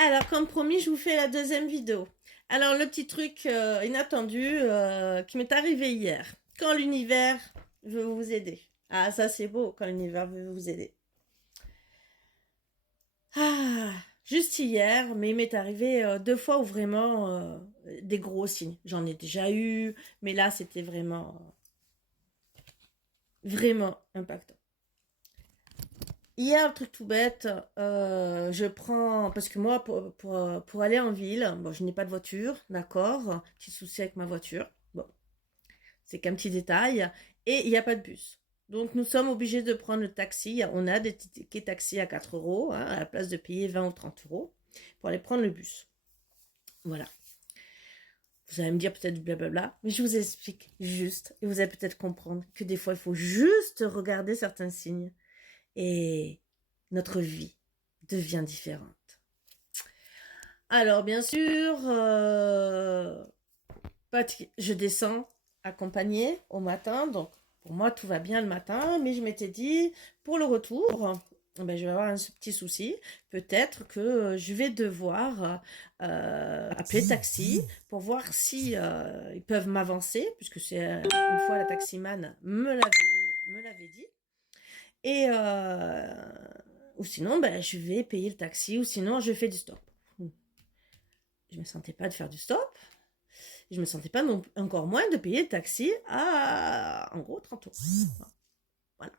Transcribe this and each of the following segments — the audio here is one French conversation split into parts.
Alors, comme promis, je vous fais la deuxième vidéo. Alors, le petit truc inattendu qui m'est arrivé hier. Quand l'univers veut vous aider. Ah, ça c'est beau, quand l'univers veut vous aider. Ah, juste hier, mais il m'est arrivé deux fois où vraiment des gros signes. J'en ai déjà eu, mais là, c'était vraiment impactant. Hier, un truc tout bête, je prends, parce que moi, pour aller en ville, bon, je n'ai pas de voiture, d'accord, petit souci avec ma voiture, bon, c'est qu'un petit détail, et il n'y a pas de bus. Donc, nous sommes obligés de prendre le taxi. On a des tickets taxi à 4 euros, hein, à la place de payer 20 ou 30 euros, pour aller prendre le bus. Voilà. Vous allez me dire peut-être blablabla, mais je vous explique juste, et vous allez peut-être comprendre que des fois, il faut juste regarder certains signes. Et notre vie devient différente. Alors, bien sûr, je descends accompagnée au matin, donc pour moi tout va bien le matin, mais je m'étais dit, pour le retour, ben, je vais avoir un petit souci. Peut-être que je vais devoir appeler taxi pour voir si ils peuvent m'avancer, puisque c'est une fois la taximan me l'avait dit. Et ou sinon, ben, je vais payer le taxi, ou sinon, je fais du stop. Je me sentais pas de faire du stop. Je me sentais pas non, encore moins de payer le taxi à, en gros, 30 euros. Voilà.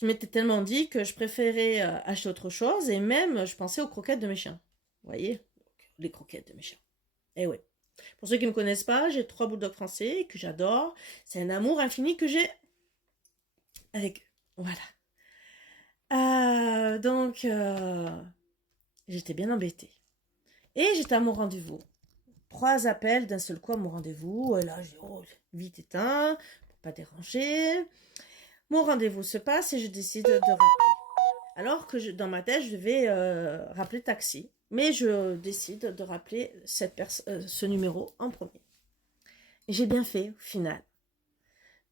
Je m'étais tellement dit que je préférais acheter autre chose, et même, je pensais aux croquettes de mes chiens. Vous voyez? Donc, les croquettes de mes chiens. Eh ouais. Pour ceux qui ne me connaissent pas, j'ai 3 bulldogs français que j'adore. C'est un amour infini que j'ai avec eux. Voilà. Donc, j'étais bien embêtée. Et j'étais à mon rendez-vous. 3 appels d'un seul coup à mon rendez-vous. Et là, j'ai oh, vite éteint pour pas déranger. Mon rendez-vous se passe et je décide de rappeler. Alors que dans ma tête, je devais rappeler taxi. Mais je décide de rappeler ce numéro en premier. Et j'ai bien fait au final.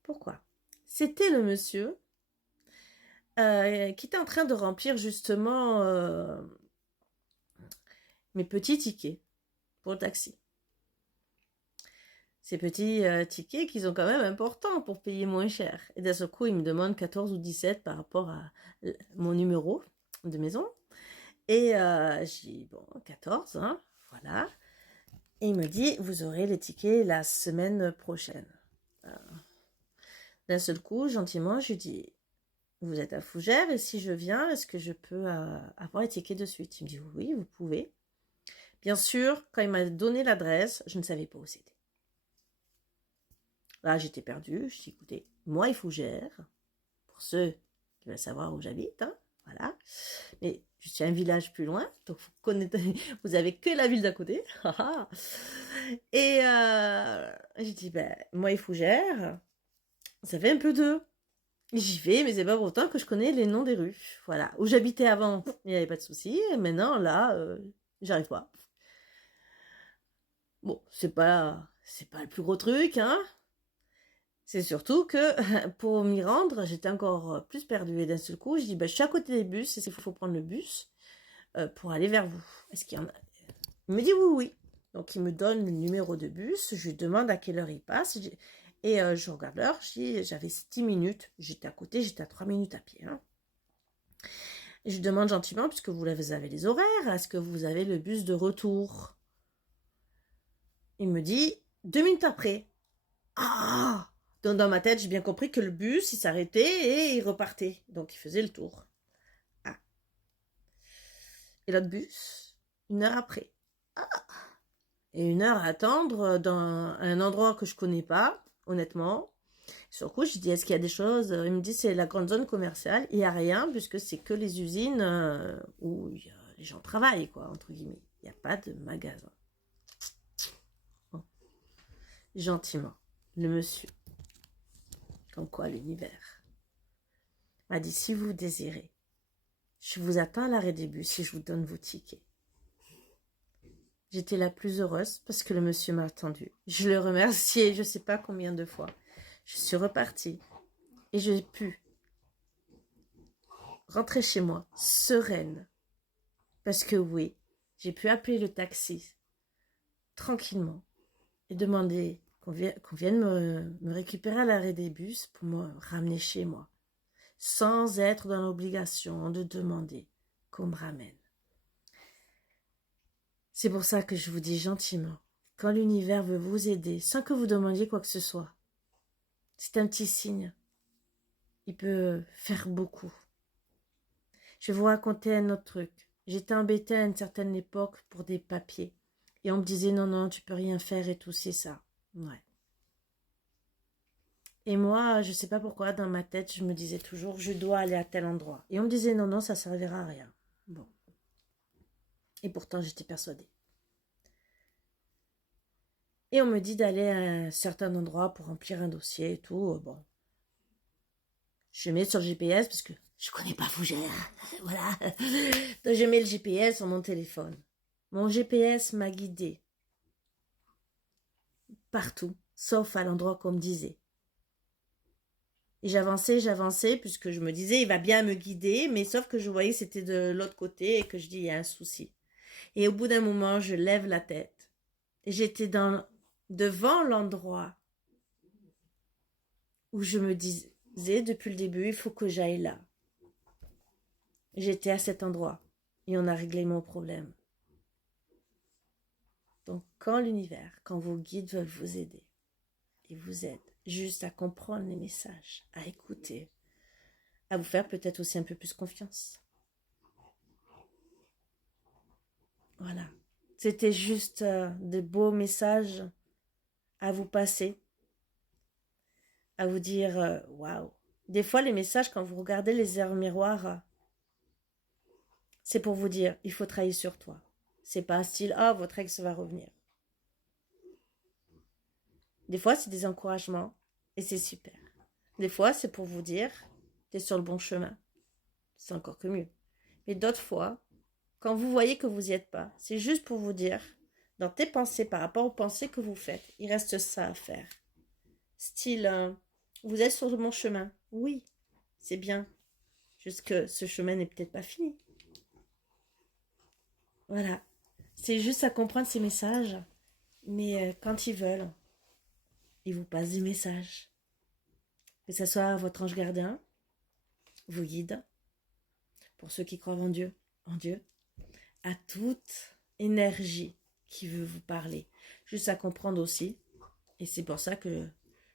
Pourquoi? C'était le monsieur qui était en train de remplir justement mes petits tickets pour le taxi. Ces petits tickets qui sont quand même importants pour payer moins cher. Et d'un seul coup, il me demande 14 ou 17 par rapport à mon numéro de maison. Et j'ai dit, bon, 14, hein, voilà. Et il me dit, vous aurez les tickets la semaine prochaine. D'un seul coup, gentiment, je lui dis, vous êtes à Fougères et si je viens, est-ce que je peux avoir les tickets de suite? Il me dit, oui, vous pouvez. Bien sûr, quand il m'a donné l'adresse, je ne savais pas où c'était. Là, j'étais perdue. Je dis, écoutez, moi, il faut gérer. Pour ceux qui veulent savoir où j'habite, hein, voilà. Mais je suis un village plus loin, donc vous avez que la ville d'à côté. Et j'ai dit, ben, moi, il faut gérer. Ça fait un peu d'eux. J'y vais, mais c'est pas pour autant que je connais les noms des rues. Voilà. Où j'habitais avant, il n'y avait pas de souci. Maintenant, là, j'arrive pas. Bon, c'est pas le plus gros truc, hein. C'est surtout que pour m'y rendre, j'étais encore plus perdue. Et d'un seul coup, je dis, bah, je suis à côté des bus, et il faut prendre le bus pour aller vers vous. Est-ce qu'il y en a? Il me dit oui, oui. Donc, il me donne le numéro de bus, je lui demande à quelle heure il passe. Et je regarde l'heure, j'avais 10 minutes. J'étais à côté, j'étais à 3 minutes à pied. Hein. Et je lui demande gentiment, puisque vous avez les horaires, est-ce que vous avez le bus de retour? Il me dit 2 minutes après. Ah! Donc dans ma tête, j'ai bien compris que le bus, il s'arrêtait et il repartait. Donc il faisait le tour. Ah. Et l'autre bus, 1 heure après. Ah. Et 1 heure à attendre dans un endroit que je connais pas, honnêtement. Sur le coup, je dis, est-ce qu'il y a des choses? Il me dit, c'est la grande zone commerciale. Il n'y a rien, puisque c'est que les usines où les gens travaillent, quoi, entre guillemets. Il n'y a pas de magasin. Bon. Gentiment, le monsieur, comme quoi l'univers, m'a dit, si vous désirez, je vous attends à l'arrêt des bus si je vous donne vos tickets. J'étais la plus heureuse parce que le monsieur m'a attendu. Je le remerciais je ne sais pas combien de fois. Je suis repartie et j'ai pu rentrer chez moi sereine Parce que oui, j'ai pu appeler le taxi tranquillement et demander qu'on vienne me récupérer à l'arrêt des bus pour me ramener chez moi, sans être dans l'obligation de demander qu'on me ramène. C'est pour ça que je vous dis gentiment, quand l'univers veut vous aider, sans que vous demandiez quoi que ce soit, c'est un petit signe. Il peut faire beaucoup. Je vais vous raconter un autre truc. J'étais embêtée à une certaine époque pour des papiers. Et on me disait non, non, tu peux rien faire et tout, c'est ça. Ouais. Et moi, je sais pas pourquoi, dans ma tête, je me disais toujours, je dois aller à tel endroit. Et on me disait non, non, ça servira à rien. Bon. Et pourtant, j'étais persuadée. Et on me dit d'aller à un certain endroit pour remplir un dossier et tout. Bon. Je mets sur le GPS parce que je connais pas Fougères. Voilà. Donc je mets le GPS sur mon téléphone. Mon GPS m'a guidée partout, sauf à l'endroit qu'on me disait. Et j'avançais, puisque je me disais, il va bien me guider, mais sauf que je voyais que c'était de l'autre côté et que je dis, il y a un souci. Et au bout d'un moment, je lève la tête. Et j'étais devant l'endroit où je me disais, depuis le début, il faut que j'aille là. J'étais à cet endroit et on a réglé mon problème. Donc, quand l'univers, quand vos guides veulent vous aider, ils vous aident juste à comprendre les messages, à écouter, à vous faire peut-être aussi un peu plus confiance. Voilà. C'était juste de beaux messages à vous passer, à vous dire waouh. Des fois, les messages, quand vous regardez les erreurs miroirs, c'est pour vous dire il faut travailler sur toi. C'est pas un style ah, votre ex va revenir. Des fois, c'est des encouragements et c'est super. Des fois, c'est pour vous dire t'es sur le bon chemin. C'est encore que mieux. Mais d'autres fois, quand vous voyez que vous n'y êtes pas, c'est juste pour vous dire, dans tes pensées par rapport aux pensées que vous faites, il reste ça à faire. Style, vous êtes sur le bon chemin. Oui, c'est bien. Juste que ce chemin n'est peut-être pas fini. Voilà. C'est juste à comprendre ces messages. Mais quand ils veulent, ils vous passent des messages. Que ce soit votre ange gardien, vos guides, pour ceux qui croient en Dieu, à toute énergie qui veut vous parler. Juste à comprendre aussi, et c'est pour ça que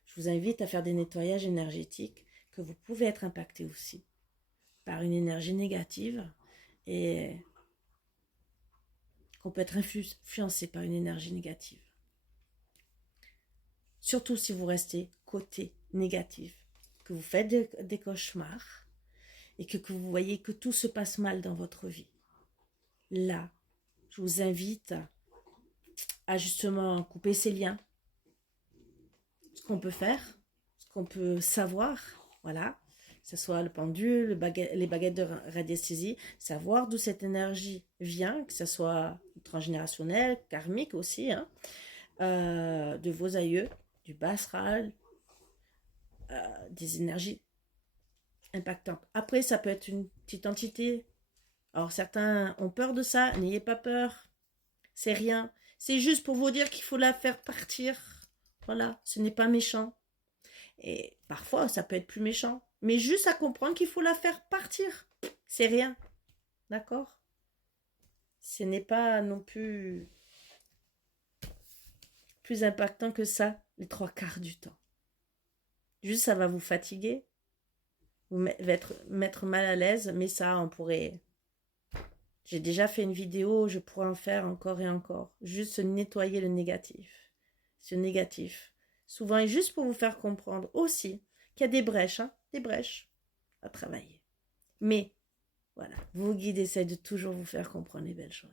je vous invite à faire des nettoyages énergétiques, que vous pouvez être impacté aussi par une énergie négative et qu'on peut être influencé par une énergie négative. Surtout si vous restez côté négatif, que vous faites des cauchemars et que vous voyez que tout se passe mal dans votre vie. Là, je vous invite à justement couper ces liens. Ce qu'on peut faire, ce qu'on peut savoir, voilà, que ce soit le pendule, les baguettes de radiesthésie, savoir d'où cette énergie vient, que ce soit transgénérationnel, karmique aussi, hein, de vos aïeux, du bas astral, des énergies impactantes. Après, ça peut être une petite entité. Alors, certains ont peur de ça, n'ayez pas peur, c'est rien. C'est juste pour vous dire qu'il faut la faire partir. Voilà, ce n'est pas méchant. Et parfois, ça peut être plus méchant. Mais juste à comprendre qu'il faut la faire partir. C'est rien. D'accord? Ce n'est pas non plus impactant que ça, les 3/4 du temps. Juste, ça va vous fatiguer, vous mettre mal à l'aise, mais ça, on pourrait... J'ai déjà fait une vidéo, je pourrais en faire encore et encore. Juste nettoyer le négatif. Ce négatif. Souvent, et juste pour vous faire comprendre aussi qu'il y a des brèches, des brèches à travailler. Mais, voilà, vos guides essaient de toujours vous faire comprendre les belles choses.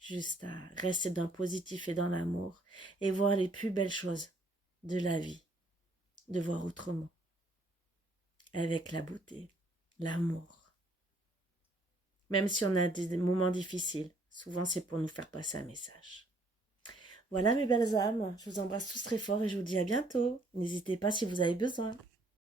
Juste à rester dans le positif et dans l'amour et voir les plus belles choses de la vie. De voir autrement. Avec la beauté, l'amour. Même si on a des moments difficiles, souvent c'est pour nous faire passer un message. Voilà mes belles âmes, je vous embrasse tous très fort et je vous dis à bientôt. N'hésitez pas si vous avez besoin.